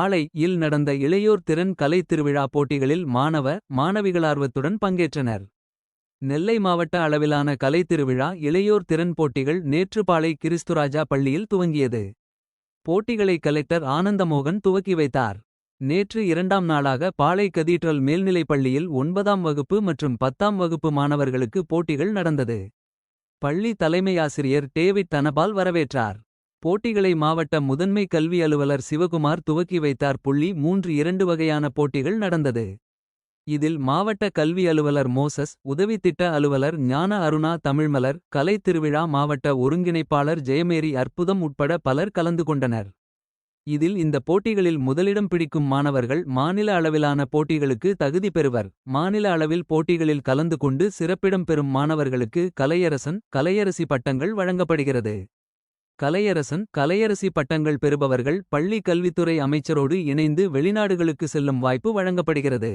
பாளை. இல் நடந்த இளையோர் திறன் கலை திருவிழா போட்டிகளில் மாணவிகள் ஆர்வத்துடன் பங்கேற்றனர். நெல்லை மாவட்ட அளவிலான கலை திருவிழா இளையோர் திறன் போட்டிகள் நேற்று பாளை கிறிஸ்துராஜா பள்ளியில் துவங்கியது. போட்டிகளை கலெக்டர் ஆனந்தமோகன் துவக்கி வைத்தார். நேற்று இரண்டாம் நாளாக பாளை கதீட்ரல் மேல்நிலைப் பள்ளியில் 9ஆம் வகுப்பு மற்றும் 10ஆம் வகுப்பு மாணவர்களுக்கு போட்டிகள் நடந்தது. பள்ளி தலைமையாசிரியர் டேவிட் தனபால் வரவேற்றார். போட்டிகளை மாவட்ட முதன்மை கல்வி அலுவலர் சிவகுமார் துவக்கி வைத்தார். 2 வகையான போட்டிகள் நடந்தது. இதில் மாவட்ட கல்வி அலுவலர் மோசஸ், உதவி திட்ட அலுவலர் ஞான அருணா தமிழ்மலர், கலை திருவிழா மாவட்ட ஒருங்கிணைப்பாளர் ஜெயமேரி அற்புதம் உட்பட பலர் கலந்து கொண்டனர். இதில் இந்த போட்டிகளில் முதலிடம் பிடிக்கும் மாணவர்கள் மாநில அளவிலான போட்டிகளுக்கு தகுதி பெறுவர். மாநில அளவில் போட்டிகளில் கலந்து கொண்டு சிறப்பிடம் பெறும் மாணவர்களுக்கு கலையரசன், கலையரசி பட்டங்கள் வழங்கப்படுகிறது. கலையரசன், கலையரசி பட்டங்கள் பெறுபவர்கள் பள்ளி கல்வித்துறை அமைச்சரோடு இணைந்து வெளிநாடுகளுக்கு செல்லும் வாய்ப்பு வழங்கப்படுகிறது.